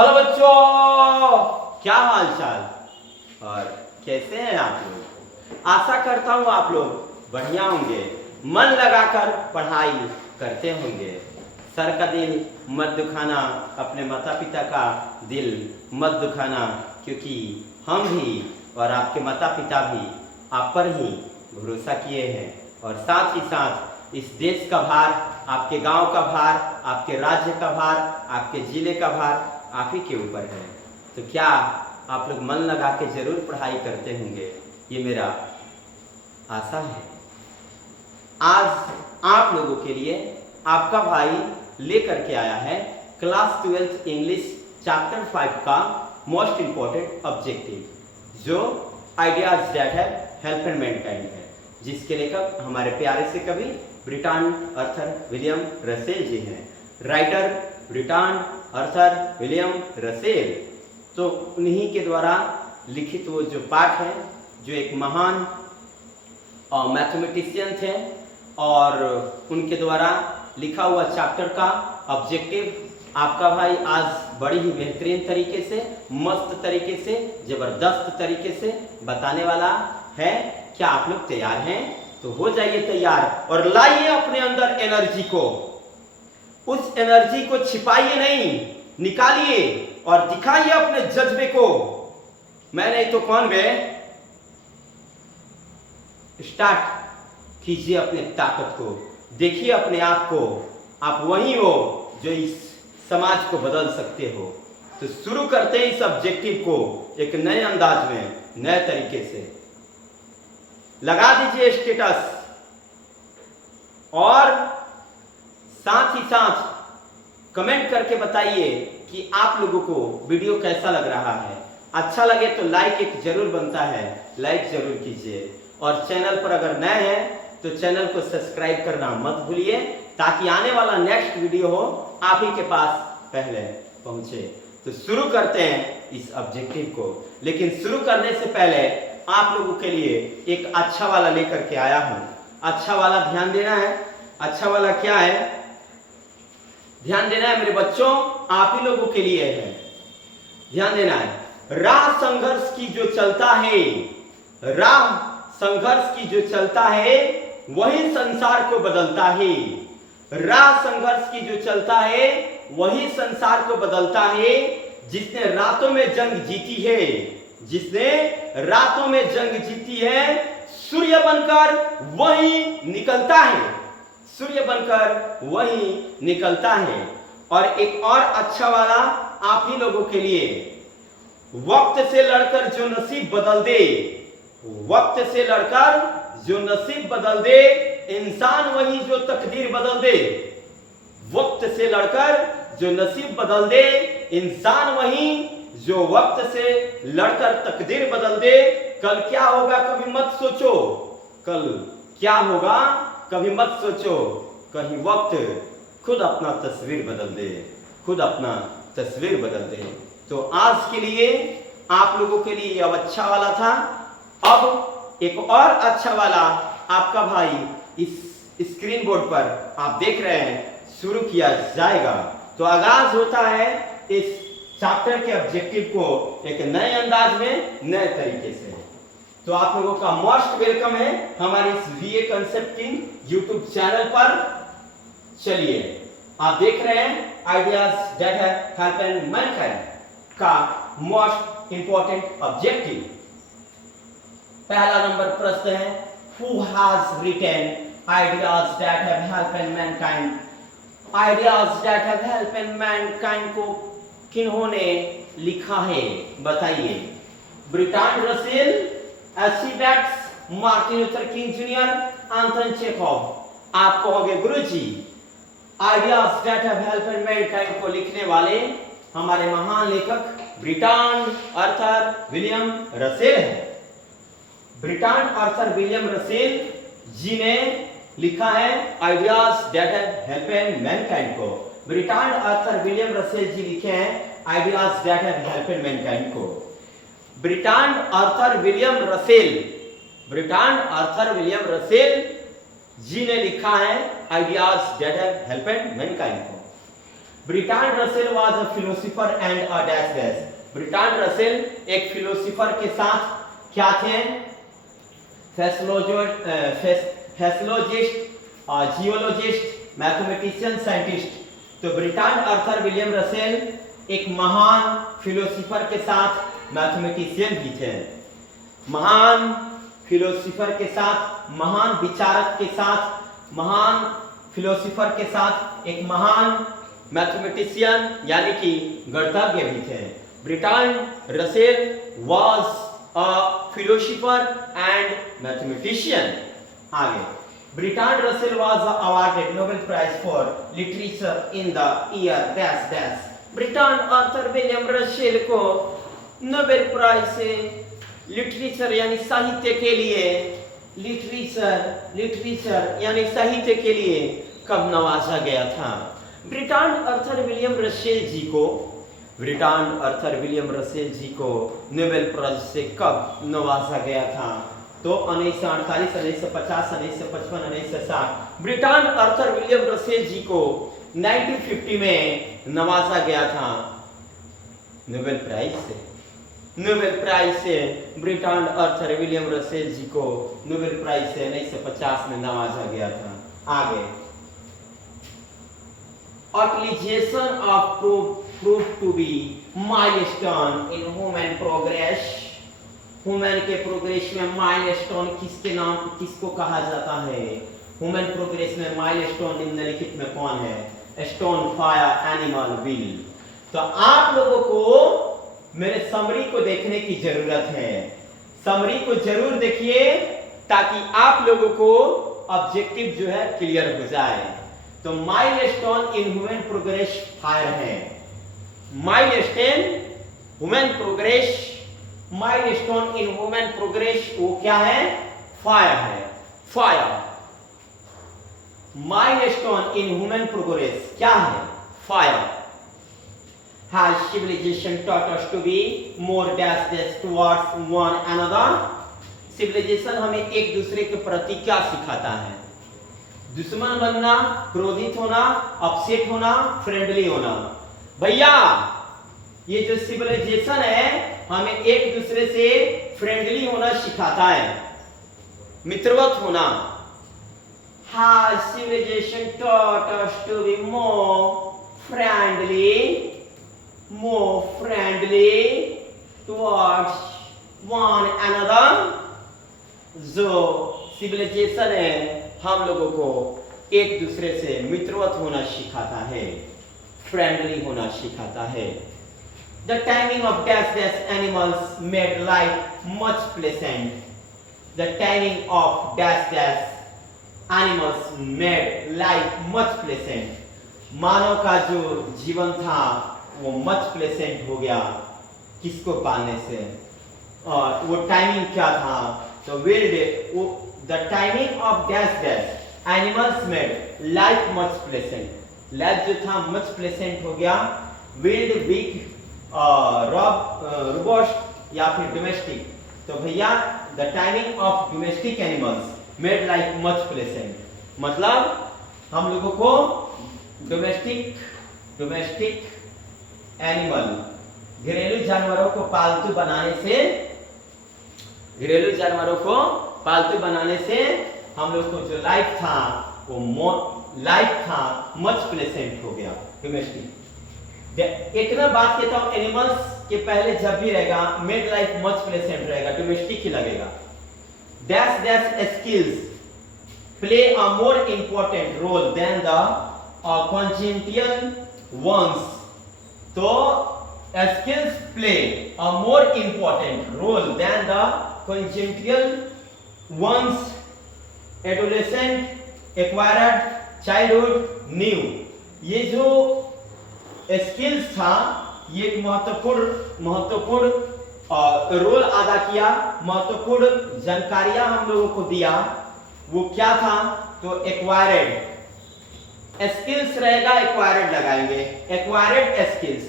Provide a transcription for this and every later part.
Hello बच्चों, क्या हाल चाल और कैसे हैं आप लोग। आशा करता हूँ आप लोग बढ़िया होंगे, मन लगाकर पढ़ाई करते होंगे। सर का दिल मत दुखाना, अपने माता पिता का दिल मत दुखाना, क्योंकि हम भी और आपके माता पिता भी आप पर ही भरोसा किए हैं। और साथ ही साथ इस देश का भार, आपके गांव का भार, आपके राज्य का भार, आपके जिले का भार आप ही के ऊपर है। तो क्या आप लोग मन लगा के जरूर पढ़ाई करते होंगे, ये मेरा आशा है। आज आप लोगों के लिए आपका भाई लेकर के आया है क्लास 12th इंग्लिश चैप्टर 5 का मोस्ट इंपॉर्टेंट ऑब्जेक्टिव, जो ideas that have help and Mankind है, जिसके लेखक हमारे प्यारे से कवि ब्रिटान आर्थर विलियम रसेल जी हैं। Writer Bretton Arthur William Russell, तो उन्हीं के द्वारा लिखित वो जो पाठ है, जो एक महान मैथमेटिशियन थे, और उनके द्वारा लिखा हुआ चैप्टर का ऑब्जेक्टिव आपका भाई आज बड़ी ही बेहतरीन तरीके से, मस्त तरीके से, जबरदस्त तरीके से बताने वाला है। क्या आप लोग तैयार हैं? तो हो जाइए तैयार और लाइए अपने अंदर एनर्जी को। उस एनर्जी को छिपाइए नहीं, निकालिए और दिखाइए अपने जज्बे को। मैं नहीं तो कौन बे? स्टार्ट कीजिए अपने ताकत को, देखिए अपने आप को, आप वही हो जो इस समाज को बदल सकते हो। तो शुरू करते हैं इस ऑब्जेक्टिव को एक नए अंदाज में, नए तरीके से। लगा दीजिए स्टेटस और साथ ही साथ कमेंट करके बताइए कि आप लोगों को वीडियो कैसा लग रहा है। अच्छा लगे तो लाइक एक जरूर बनता है, लाइक जरूर कीजिए। और चैनल पर अगर नए हैं तो चैनल को सब्सक्राइब करना मत भूलिए, ताकि आने वाला नेक्स्ट वीडियो हो आप ही के पास पहले पहुंचे। तो शुरू करते हैं इस ऑब्जेक्टिव को, लेकिन शुरू करने से पहले आप लोगों के लिए एक अच्छा वाला लेकर के आया हूं। अच्छा वाला ध्यान देना है। अच्छा वाला क्या है? ध्यान देना है मेरे बच्चों, आप ही लोगों के लिए है, ध्यान देना है। राह संघर्ष की जो चलता है, राह संघर्ष की जो चलता है वही संसार को बदलता है। राह संघर्ष की जो चलता है वही संसार को बदलता है। जिसने रातों में जंग जीती है, जिसने रातों में जंग जीती है, सूर्य बनकर वही निकलता है, सूर्य बनकर वही निकलता है। और एक और अच्छा वाला आप ही लोगों के लिए, वक्त से लड़कर जो नसीब बदल दे, वक्त से लड़कर जो नसीब बदल दे, इंसान वही जो तकदीर बदल दे। वक्त से लड़कर जो नसीब बदल दे, इंसान वही जो वक्त से लड़कर तकदीर बदल दे। कल क्या होगा कभी मत सोचो, कल क्या होगा कभी मत सोचो, कहीं वक्त खुद अपना तस्वीर बदल दे, खुद अपना तस्वीर बदल दे। तो आज के लिए आप लोगों के लिए अब अच्छा वाला था। अब एक और अच्छा वाला आपका भाई इस स्क्रीन बोर्ड पर आप देख रहे हैं शुरू किया जाएगा। तो आगाज होता है इस चैप्टर के ऑब्जेक्टिव को एक नए अंदाज में, नए तरीके से। तो आप लोगों का मोस्ट वेलकम है हमारे इस VA concept king YouTube channel पर। चलिए, आप देख रहे हैं ideas that have helped mankind का मोस्ट इंपॉर्टेंट ऑब्जेक्टिव। पहला नंबर प्रश्न है, who has written ideas that have helped mankind. Ideas that have helped mankind को किन्होंने लिखा है बताइए? Bertrand Russell, AC Bates, Martin Luther King junior, Anthony Chekhov. आप कहोगे गुरुजी, ideas that have helped mankind को लिखने वाले हमारे महान लेखक ब्रिटान आर्थर विलियम रसेल हैं। Bertrand Arthur William Russell ji ने लिखा है ideas that have helped mankind को। Bertrand Arthur William Russell ji लिखे हैं ideas that have helped mankind को। Bertrand Arthur William Russell, Bertrand Arthur William Russell ji ने लिखा है ideas that have helped mankind को। Bertrand Russell was a philosopher and a dash dash. Bertrand Russell एक philosopher के साथ क्या थे? Physiologist, geologist, mathematician, scientist. तो ब्रिटान आर्थर विलियम रसेल एक महान फिलोसोफर के साथ मैथमेटिशियन भी थे। महान फिलोसोफर के साथ, महान विचारक के साथ, महान फिलोसोफर के साथ एक महान मैथमेटिशियन यानी कि गणितज्ञ भी थे। Bertrand Russell was a philosopher and mathematician. आगे, Bertrand Russell was awarded Nobel prize for literature in the year dash dash. Bertrand Arthur William Russell को नोबेल प्राइज से लिटरेचर यानी साहित्य के लिए, लिटरेचर यानी साहित्य के लिए कब नवाजा गया था? ब्रिटान आर्थर विलियम रसेल जी को, ब्रिटान आर्थर विलियम रसेल जी को नोबेल प्राइज से कब नवाजा गया था? तो 1948, 1950, 1955, 1960 ब्रिटान आर्थर विलियम रसेल जी को 1950 में नवाजा गया था नोबेल प्राइज से। नोबेल प्राइज से ब्रिटान आर्थर विलियम रसेल जी को नोबेल प्राइज से 1950 में नवाजा गया था। आगे, utilization of proved to be milestone in human progress। Human के प्रोग्रेस में माइलस्टोन किसके नाम, किसको कहा जाता है? ह्यूमन प्रोग्रेस में माइलस्टोन निम्नलिखित में कौन है? Stone, fire, animal, wheel. तो आप लोगों को मेरे समरी को देखने की जरूरत है। समरी को जरूर देखिए ताकि आप लोगों को ऑब्जेक्टिव जो है क्लियर हो जाए। तो milestone in human progress fire है। Milestone human progress, milestone in human progress वो क्या है? फायर है। Fire, milestone in human progress क्या है? Fire. Has civilization taught us to be more dash dash towards one another? Civilisation हमें एक दूसरे के प्रति क्या सिखाता है? दुश्मन बनना, क्रोधित होना, अपसेट होना, फ्रेंडली होना। भैया ये जो सिविलाइजेशन है हमें एक दूसरे से फ्रेंडली होना सिखाता है, मित्रवत होना। Has civilization taught us to be more friendly towards one another? जो सिविलाइजेशन है हम लोगों को एक दूसरे से मित्रवत होना सिखाता है, फ्रेंडली होना सिखाता है। The taming of dash dash animals made life much pleasant. The taming of dash dash animals made life much pleasant. मानव का जो जीवन था वो मच प्लेसेंट हो गया किसको पालने से? और वो टाइमिंग क्या था? तो the timing of dash dash animals made life much pleasant. Life जो था मच प्लेसेंट हो गया। विल्ड, बिग, रोबस्ट या फिर डोमेस्टिक। तो भैया the timing of domestic animals made life much pleasant. मतलब हम लोगों को डोमेस्टिक एनिमल, घरेलू जानवरों को पालतू बनाने से हम लोग को जो लाइफ था वो मच प्लेसेंट हो गया डोमेस्टिक। एक ना बात कहता हूं, एनिमल्स के पहले जब भी रहेगा मेड लाइफ मच प्लेसेंट रहेगा, डोमेस्टिक ही लगेगा। Dash dash skills play a more important role than the congenital ones। तो skills play a more important role than the congenital ones। adolescent, acquired, childhood, new। ये जो स्किल्स था ये एक महत्वपूर्ण रोल अदा किया, महत्वपूर्ण जानकारियां हम लोगों को दिया। वो क्या था? तो एक्वायर्ड स्किल्स रहेगा, एक्वायर्ड लगाएंगे। Acquired skills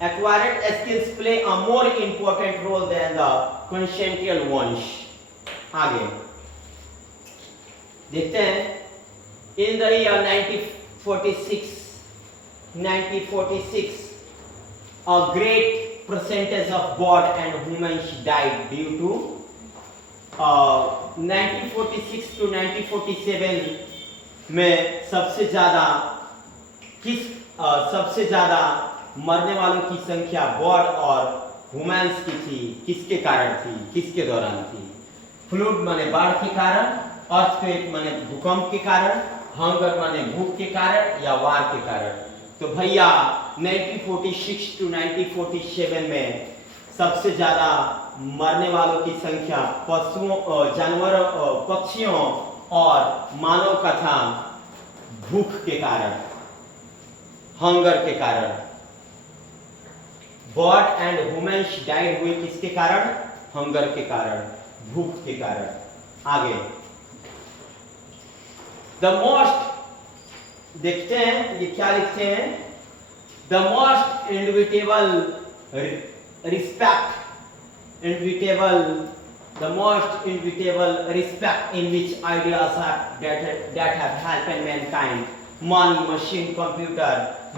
acquired skills play a more important role than the consequential ones. आगे देखते हैं। In the year 1946, a great percentage of bird and humans died due to 1946 to 1947 में सबसे ज्यादा मरने वालों की संख्या बर्ड और ह्यूमंस की थी। किसके कारण थी, किसके दौरान थी? फ्लूड माने बाढ़ के कारण, अर्थक्वेक माने भूकंप के कारण, हंगर माने भूख के कारण या वार के कारण। तो भैया 1946 टू 1947 में सबसे ज्यादा मरने वालों की संख्या पशुओं, जानवरों, पक्षियों और मानव का था भूख के कारण, हंगर के कारण। बर्ड एंड ह्यूमंस डाइड हुए किसके कारण? हंगर के कारण, भूख के कारण। आगे द मोस्ट, देखते हैं ये क्या लिखते हैं। The most inevitable respect in which ideas that have helped mankind, money, machine, computer,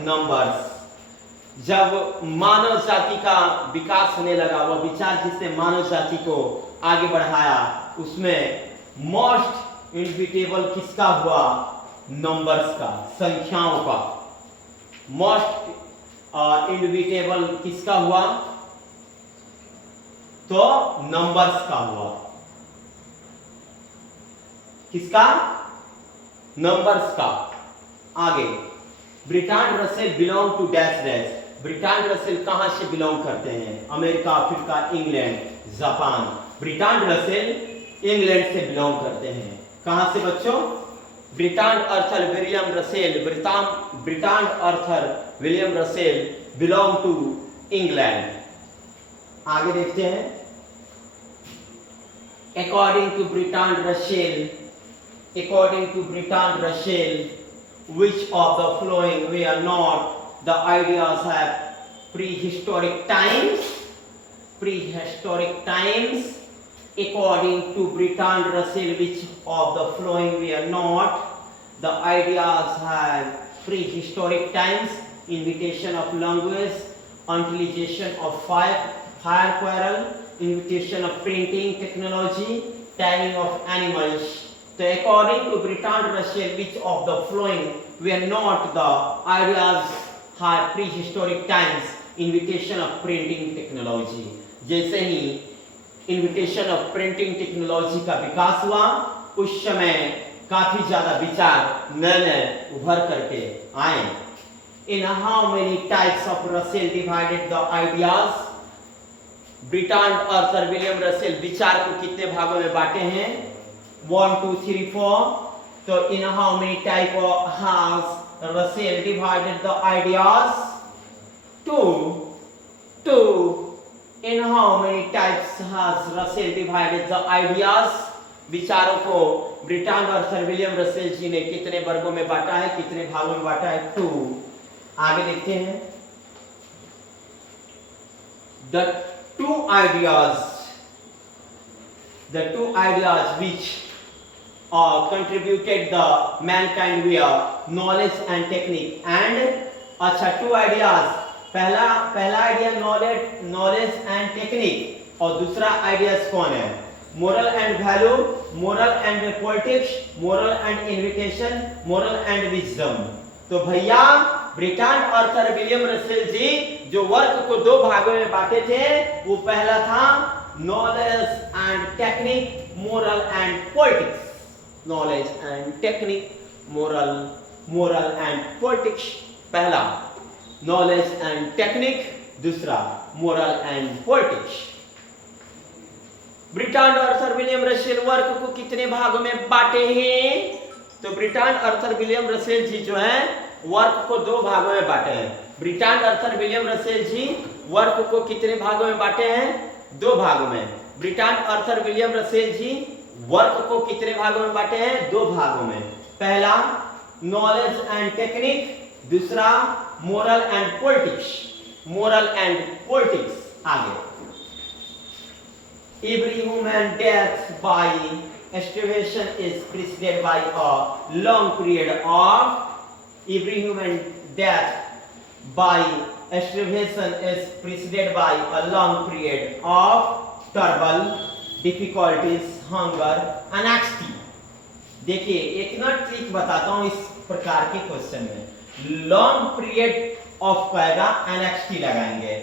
numbers। जब मानव जाति का विकास होने लगा, वह विचार जिसने मानव जाति को आगे बढ़ाया, उसमें मोस्ट इनविटेबल किसका हुआ? नंबर्स का, संख्याओं का। मोस्ट इनविटेबल किसका हुआ? तो नंबर्स का हुआ। किसका? नंबर्स का। आगे Bertrand Russell belong to dash dash. Bertrand Russell कहां से बिलोंग करते हैं? America, Africa, England, Japan. Bertrand Russell England से बिलोंग करते हैं। कहां से बच्चों? Bertrand Arthur William Russell, Bertrand Arthur William Russell belong to England. आगे देखते हैं। According to Bertrand Russell, which of the following were not the ideas of prehistoric times? According to Bertrand Russell, which of the following were not the ideas of prehistoric times? Invitation of language, utilization of fire quarrel, invitation of printing technology, taming of animals। तो according to Bertrand Russell, which of the following were not the ideas of prehistoric times? Invitation of printing technology। जैसे ही invitation of printing technology का विकास हुआ, उस समय काफी ज्यादा विचार नए उभर करके आए। In how many types of Russell divided the ideas? Bertrand Arthur William Russell विचार को कितने भागों में बांटे हैं? 1 2 3 4। तो in how many type has Russell divided the ideas? 2 2। In how many types has Russell divided the ideas? विचारों को ब्रिटांड आर्थर विलियम रसेल जी ने कितने वर्गों में बांटा है, कितने भागों में बांटा है? 2। आगे देखते हैं। The two ideas which contributed the mankind were knowledge and technique and अच्छा, two ideas, पहला आइडिया नॉलेज एंड टेक्निक, और दूसरा आइडियाज कौन है? Moral and value, moral and politics, moral and invitation, moral and wisdom. तो भैया ब्रिटांड Arthur William Russell ji जो work को दो भागों में बांटे थे, वो पहला था knowledge and technique, moral and politics. Knowledge and technique, moral and politics, पहला नॉलेज एंड टेक्निक, दूसरा moral and politics. Bertrand Arthur William Russell work को कितने भागों में बांटे हैं? तो Bertrand Arthur William Russell ji जो है वर्क को दो भागों में बांटे हैं। Bertrand Arthur William Russell ji work को कितने भागों में बांटे हैं? 2 भागों में। Bertrand Arthur William Russell ji work को कितने भागों में बांटे हैं? 2 भागों में। पहला नॉलेज एंड टेक्निक, दूसरा मोरल एंड पॉलिटिक्स। आगे every human death by starvation is preceded by a long period of every human death by starvation is preceded by a long period of trouble, difficulties, hunger, anxiety. देखिए एक ना trick बताता हूं इस प्रकार के question में। लॉन्ग पीरियड ऑफ कहेगा, एनएक्सटी लगाएंगे।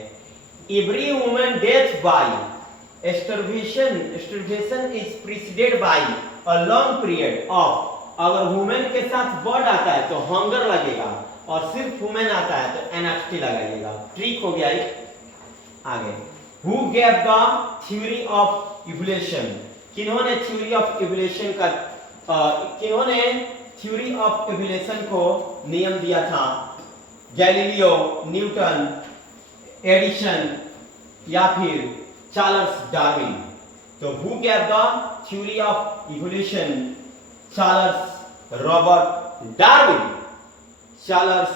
Every woman death by starvation is preceded by a long period of, अगर वुमेन के साथ वर्ड आता है तो हंगर लगेगा, और सिर्फ वुमेन आता है तो एनएक्सटी लगाइएगा। ट्रिक हो गया ये। आगे, who gave the theory of evolution, किन्होंने थ्योरी ऑफ इवोल्यूशन का किन्होंने थ्योरी ऑफ इवोल्यूशन को नियम दिया था? गैलीलियो, न्यूटन, एडिसन या फिर चार्ल्स डार्विन। तो who gave the theory of evolution? Charles Robert Darwin. Charles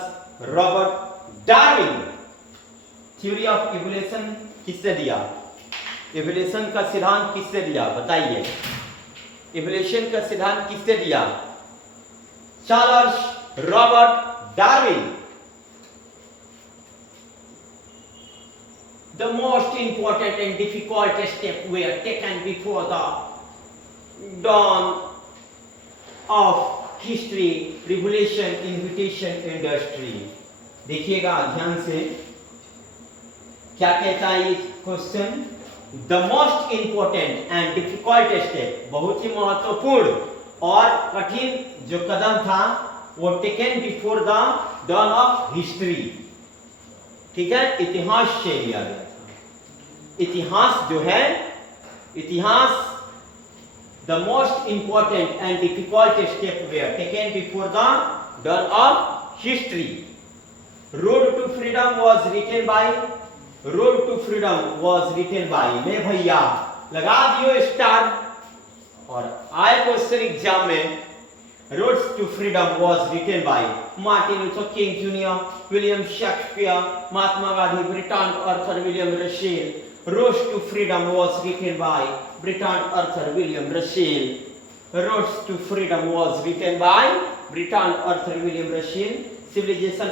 Robert Darwin. Theory of evolution किसने दिया? इवोल्यूशन का सिद्धांत किसने दिया बताइए? इवोल्यूशन का सिद्धांत किसने दिया? Charles Robert Darwin. The most important and difficult steps were taken before the dawn of history, revolution, invitation, industry. देखिएगा ध्यान से क्या कहता है ये question. The most important and difficult step, बहुत ही महत्वपूर्ण और कठिन जो कदम था वो taken before the dawn of history, ठीक है, इतिहास से लिया गया था। इतिहास जो है, इतिहास the most important and difficult step were taken before the dawn of history. Road to freedom was written by, road to freedom was written by, ले भैया लगा दियो स्टार। और आए क्वेश्चन एग्जाम में, road to freedom was written by Martin Luther King Junior, William Shakespeare, Mahatma Gandhi, Bertrand Arthur William Russell. Road to freedom was written by Bertrand Arthur William Russell. Road to freedom was written by Bertrand Arthur William Russell. Civilisation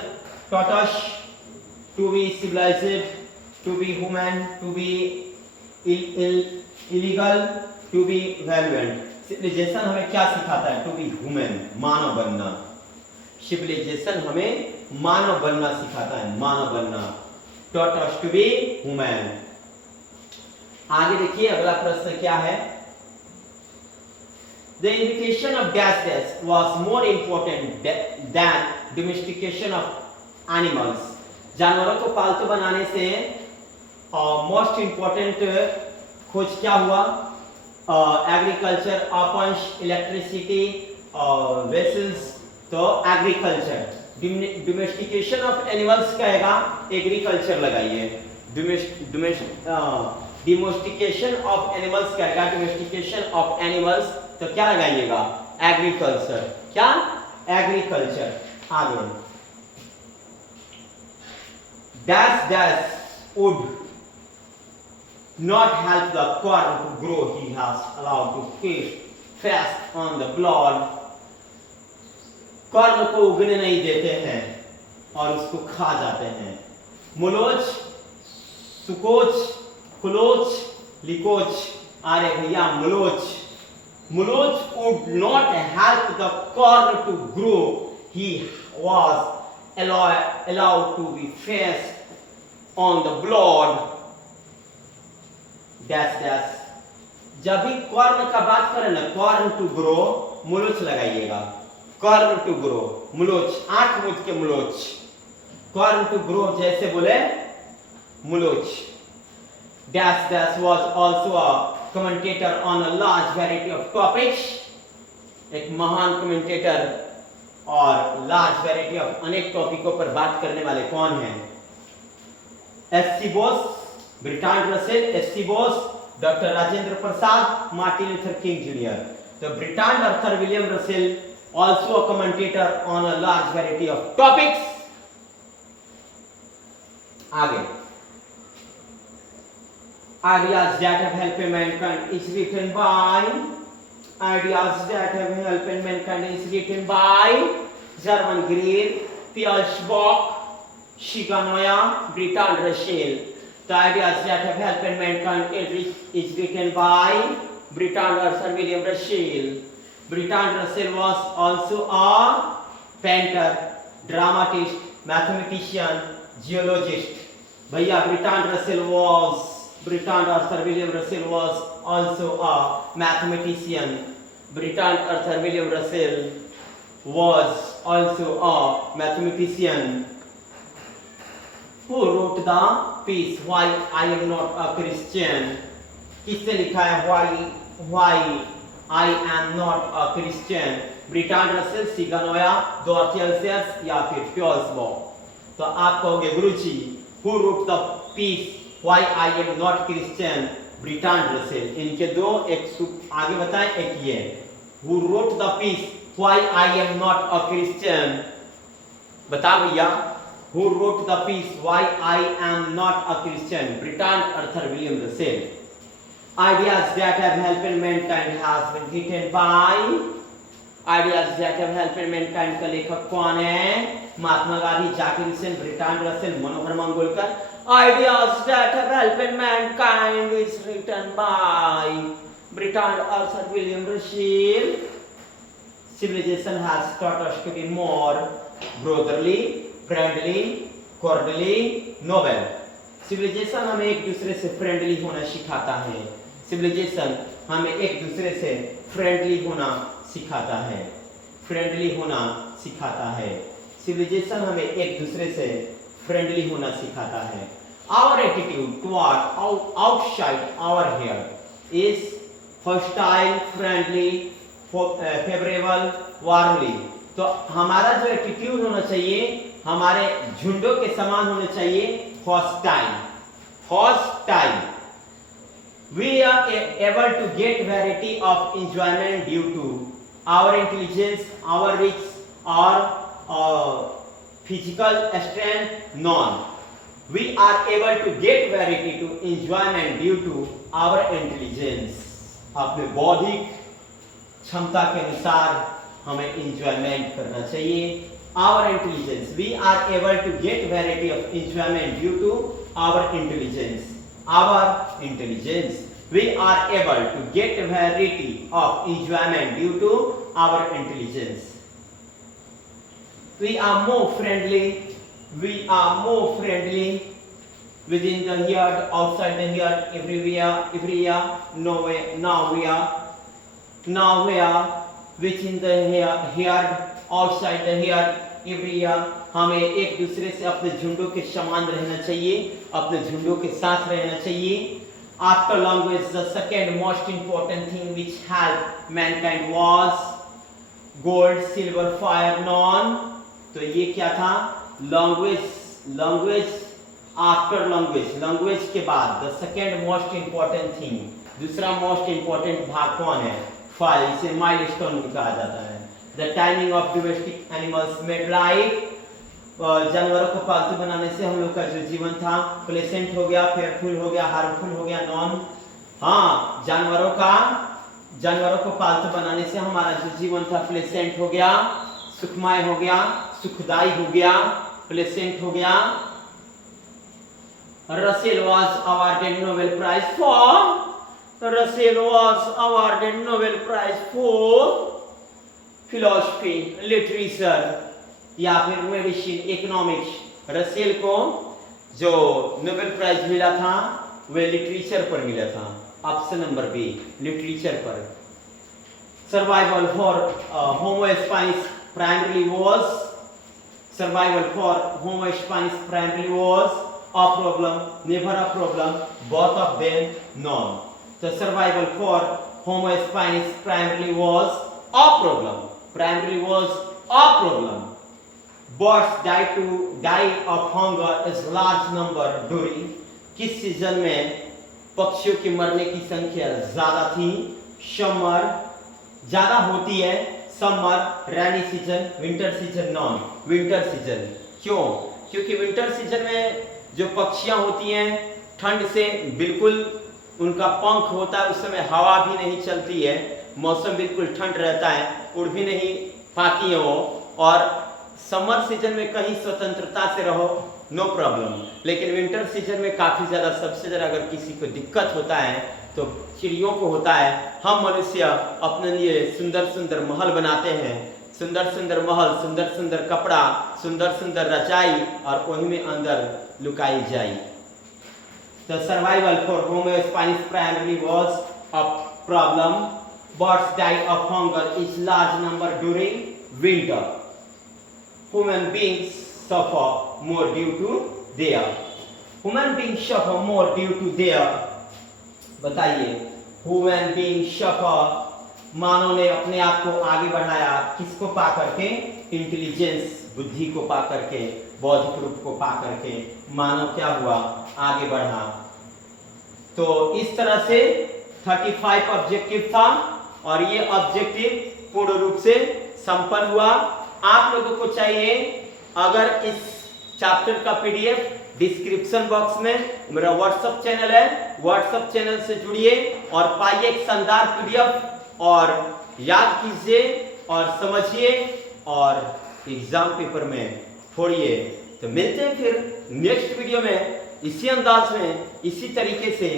taught us to be civilized, to be human, to be illegal, to be violent. Civilisation हमें क्या सिखाता है? To be human, मानव बनना। Civilisation हमें मानव बनना सिखाता है, मानव बनना। taught us to be human। आगे देखिए अगला प्रश्न क्या है? The invitation of dash dash was more important than domestication of animals। जानवरों को पालतू बनाने से मोस्ट इंपॉर्टेंट खोज क्या हुआ? Agriculture, weapons, electricity, vessels. तो एग्रीकल्चर। डोमेस्टिकेशन ऑफ एनिमल्स कहेगा, एग्रीकल्चर लगाइए। डिमोस्टिकेशन ऑफ एनिमल्स कहेगा, डोमेस्टिकेशन ऑफ एनिमल्स, तो क्या लगाइएगा? एग्रीकल्चर। क्या? एग्रीकल्चर। आगे, dash dash would not help the corn to grow, he has allowed to feast fast on the blood। Corn को उगने नहीं देते हैं और उसको खा जाते हैं। मुलोच, सुकोच, कुलोच, लिकोच। अरे भैया मुलोच। मुलोच would not help the corn to grow, he was allowed to be fast on the blood dash dash। जब भी कॉर्न का बात करें ना, कॉर्न टू ग्रो, मुलोच लगाइएगा। कॉर्न टू ग्रो, मुलोच, आंख मूंद के मुलोच। कॉर्न टू ग्रो जैसे बोले मुलोच। dash dash was also a commentator on a large variety of topics। एक महान कमेंटेटर और लार्ज वैरायटी ऑफ अनेक टॉपिकों पर बात करने वाले कौन हैं? SC. Bose, Bertrand Russell, SC. Bose, doctor Rajendra Prasad, Martin Luther King junior. तो Bertrand Arthur William Russell also a commentator on a large variety of topics। आगे, ideas that have helped mankind is written by, ideas that have helped mankind is written by German Greer, Piersbach, Shiganoya, Bertrand Russell. The ideas that have helped mankind is written by Bertrand Russell, William Russell. Bertrand Russell was also a painter, dramatist, mathematician, geologist. भैया Bertrand Russell William Russell was also a mathematician. Bertrand Arthur William Russell was also a mathematician. Who wrote the piece Why I Am Not a Christian? किसने लिखा है Why I Am Not a Christian? Bertrand Russell, Shiganoya, Dorothy Elsers या फिर Piersbach? तो आप कहोगे गुरुजी Who wrote the piece Why I Am Not Christian? Bertrand Russell. इनके दो एक आगे बताएं एक ये Who wrote the piece Why I Am Not a Christian? बता भैया Who wrote the piece Why I Am Not a Christian? Bertrand Arthur William Russell. Ideas that have helped mankind has been written by Ideas that have helped mankind का लेखक कौन है? Mahatma Gandhi, Zakir Hussain, Bertrand Russell, Manohar मंगोलकर. Ideas that have helped mankind is written by Bertrand Arthur William Russell. Civilization has taught us to be more brotherly, friendly, cordially, noble. Civilization हमें एक दूसरे से friendly होना सिखाता है. Civilization हमें एक दूसरे से फ्रेंडली होना सिखाता है. फ्रेंडली होना सिखाता है. Civilization हमें एक दूसरे से फ्रेंडली होना सिखाता है. Our attitude toward outside our here is hostile, friendly, favorable, warmly. तो हमारा जो एटीट्यूड होना चाहिए हमारे झुंडों के समान होना चाहिए hostile. We are able to get variety of enjoyment due to our intelligence, our rich or physical strength none. We are able to get variety to enjoyment due to our intelligence. अपने बौद्धिक क्षमता के अनुसार हमें enjoyment करना चाहिए. Our intelligence. We are able to get variety of enjoyment due to our intelligence. We are able to get variety of enjoyment due to our intelligence. We are more friendly within the yard, outside the yard, everywhere, nowhere, within the yard, outside the yard, everywhere. हमें एक दूसरे से अपने झुंडों के समान रहना चाहिए, अपने झुंडों के साथ रहना चाहिए. After language, the second most important thing which helped mankind was gold, silver, fire, none. तो ये क्या था? Language after language के बाद the second most important thing, दूसरा most important भाग कौन है? Fire. इसे milestone भी कहा जाता है. The timing of domestic animals made life. जानवरों को पालतू बनाने से हम लोग का जो जीवन था प्लेसेंट हो गया, फेयरफुल हो गया, हार्मफुल हो गया, नॉन. हाँ, जानवरों को पालतू बनाने से हमारा जो जीवन था प्लेसेंट हो गया, सुखमय हो गया, सुखदायी हो गया, प्लेसेंट हो गया. Russell was awarded Nobel Prize for philosophy, literature या फिर मेडिसिन, इकोनॉमिक्स. रसेल को जो नोबेल प्राइज मिला था वह लिटरेचर पर मिला था. ऑप्शन नंबर बी, लिटरेचर पर. Survival for homo sapiens primary was a problem, never a problem, both of them none. The survival for Homo spines primarily was a problem. Birds die of hunger is large number during किस season में पक्षियों के मरने की संख्या ज्यादा थी? Summer ज्यादा होती है, summer, rainy season, winter season, non winter season. क्यों? क्योंकि विंटर सीजन में जो पक्षियां होती हैं ठंड से बिल्कुल उनका पंख होता है, उस समय हवा भी नहीं चलती है, मौसम बिल्कुल ठंड रहता है, उड़ भी नहीं पाती है वो, और समर सीजन में कहीं स्वतंत्रता से रहो, नो प्रॉब्लम, लेकिन विंटर सीजन में काफ़ी ज़्यादा, सबसे ज़्यादा अगर किसी को दिक्कत होता है तो चिड़ियों को होता है। हम मनुष्य अपने लिए सुंदर सुंदर महल बनाते हैं, सुंदर सुंदर महल, सुंदर सुंदर कपड़ा, सुंदर सुंदर रचाई, और वही में अंदर लुकाई जाई। The survival for Homo spines primarily was a problem. Birds die of hunger in large number during winter. Human beings suffer more due to their. Human beings suffer more due to their. बताइए, Human beings suffer, मानव ने अपने आप को आगे बढ़ाया, किसको पा करके? इंटेलिजेंस, बुद्धि को पा करके, बौद्धिक रूप को पा करके मानव क्या हुआ? आगे बढ़ा। तो इस तरह से 35 ऑब्जेक्टिव था और ये ऑब्जेक्टिव पूर्ण रूप से संपन्न हुआ। आप लोगों को चाहिए, अगर इस चैप्टर का पीडीएफ डिस्क्रिप्शन बॉक्स में मेरा व्हाट्सएप चैनल है, व्हाट्सएप चैनल से जुड़िए और पाइए एक शानदार पीडीएफ और याद कीजिए और समझिए और एग्जाम पेपर में फोड़िए। तो मिलते हैं फिर नेक्स्ट वीडियो में इसी अंदाज में, इसी तरीके से।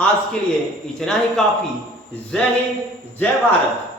आज के लिए इतना ही काफी। जय हिंद, जय भारत।